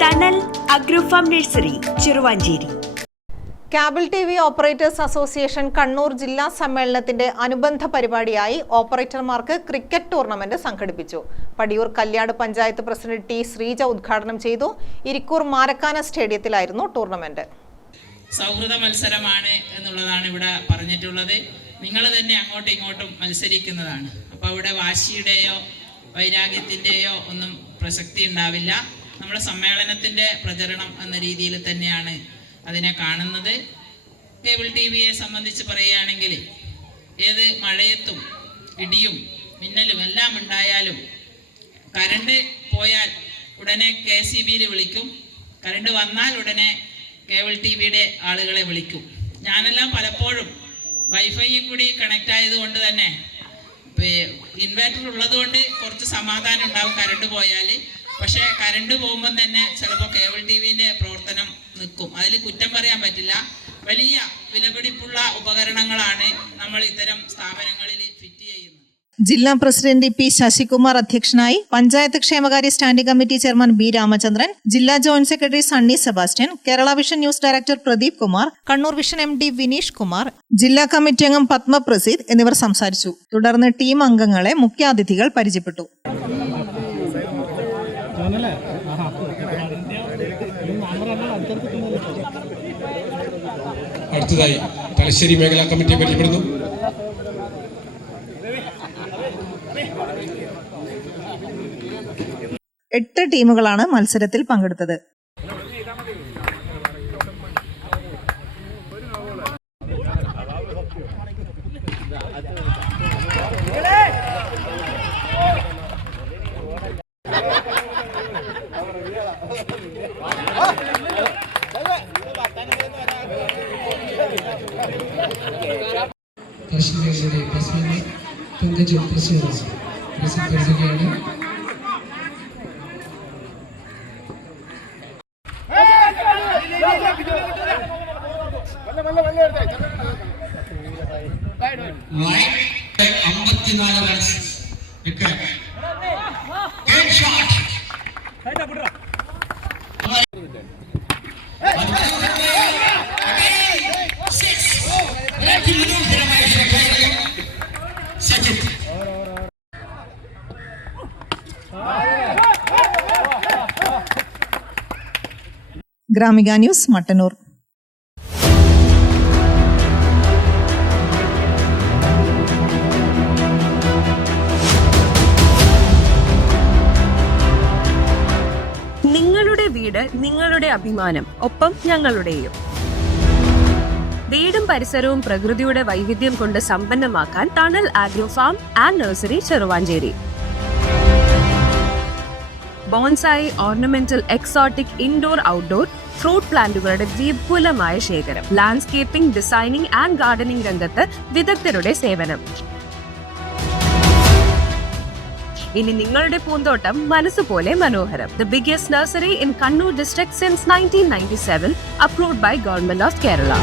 തണൽ agro farm nursery Cheruvancheri. Cable TV operators association Kannur ജില്ലാ സമ്മേളനത്തിന്റെ അനുബന്ധ പരിപാടിയായി ഓപ്പറേറ്റർമാർക്ക് ക്രിക്കറ്റ് ടൂർണമെന്റ് സംഘടിപ്പിച്ചു. പടിയൂർ കല്യാട് പഞ്ചായത്ത് പ്രസിഡന്റ് ടി ശ്രീജ ഉദ്ഘാടനം ചെയ്തു. ഇരിക്കൂർ മാരക്കാന സ്റ്റേഡിയത്തിലായിരുന്നു ടൂർണമെന്റ്. സൗഹൃദ മത്സരമാണ് എന്നുള്ളതാണ് ഇവിടെ പറഞ്ഞിട്ടുള്ളത്. നിങ്ങൾ തന്നെ അങ്ങോട്ടും ഇങ്ങോട്ടും മത്സരിക്കുന്നതാണ്. അപ്പോൾ ഇവിടെ വാശിയുടെയോ വൈരാഗ്യത്തിൻ്റെയോ ഒന്നും പ്രസക്തി ഉണ്ടാവില്ല. നമ്മുടെ സമ്മേളനത്തിൻ്റെ പ്രചരണം എന്ന രീതിയിൽ തന്നെയാണ് അതിനെ കാണുന്നത്. കേബിൾ TVയെ സംബന്ധിച്ച് പറയുകയാണെങ്കിൽ ഏത് മഴയത്തും ഇടിയും മിന്നലും എല്ലാം ഉണ്ടായാലും കറണ്ട് പോയാൽ ഉടനെ KCBയിൽ വിളിക്കും, കറണ്ട് വന്നാൽ ഉടനെ കേബിൾ TVയുടെ ആളുകളെ വിളിക്കും. ഞാനെല്ലാം പലപ്പോഴും വൈഫൈയും കൂടി കണക്റ്റ് ആയതുകൊണ്ട് തന്നെ ഇൻവേർട്ടർ ഉള്ളതുകൊണ്ട് കുറച്ച് സമാധാനം ഉണ്ടാവും കറണ്ട് പോയാൽ. പക്ഷേ കറണ്ട് പോകുമ്പം തന്നെ ചിലപ്പോൾ കേബിൾ TVൻ്റെ പ്രവർത്തനം നിൽക്കും. അതിൽ കുറ്റം പറയാൻ പറ്റില്ല. വലിയ വിലപിടിപ്പുള്ള ഉപകരണങ്ങളാണ് നമ്മൾ ഇത്തരം സ്ഥാപനങ്ങളിൽ ഫിറ്റ് ചെയ്യുന്നത്. ജില്ലാ പ്രസിഡന്റ് P ശശികുമാർ അധ്യക്ഷനായി. പഞ്ചായത്ത് ക്ഷേമകാര്യ standing committee chairman B Ramachandran, ജില്ലാ joint secretary Sunny Sebastian, Kerala Vision News director Pradeep Kumar, Kannur Vision MD Vineesh Kumar, ജില്ലാ കമ്മിറ്റി അംഗം പത്മ പ്രസീദ് എന്നിവർ സംസാരിച്ചു. തുടർന്ന് ടീം അംഗങ്ങളെ മുഖ്യാതിഥികൾ പരിചയപ്പെട്ടു. അടുത്തതായി തലശ്ശേരി മേഖലാ കമ്മിറ്റിയെ പരിചയപ്പെടുന്നു. എട്ട് ടീമുകളാണ് മത്സരത്തിൽ പങ്കെടുത്തത്. ഗ്രാമിക ന്യൂസ് മട്ടന്നൂർ. നിങ്ങളുടെ വീട് നിങ്ങളുടെ അഭിമാനം, ഒപ്പം ഞങ്ങളുടെയും. വീടും പരിസരവും പ്രകൃതിയുടെ വൈവിധ്യം കൊണ്ട് സമ്പന്നമാക്കാൻ Thanal agro farm and nursery Cheruvancheri. Bonsai, ornamental, exotic, indoor, outdoor fruit പ്ലാന്റുകളുടെ വിപുലമായ ശേഖരം. ലാൻഡ്സ്കേപ്പിംഗ്, ഡിസൈനിംഗ് ആൻഡ് ഗാർഡനിംഗ് രംഗത്ത് വിദഗ്ധരുടെ സേവനം. ഇനി നിങ്ങളുടെ പൂന്തോട്ടം മനസ്സുപോലെ മനോഹരം. The biggest nursery in Kannur district since 1997, approved by Government of Kerala.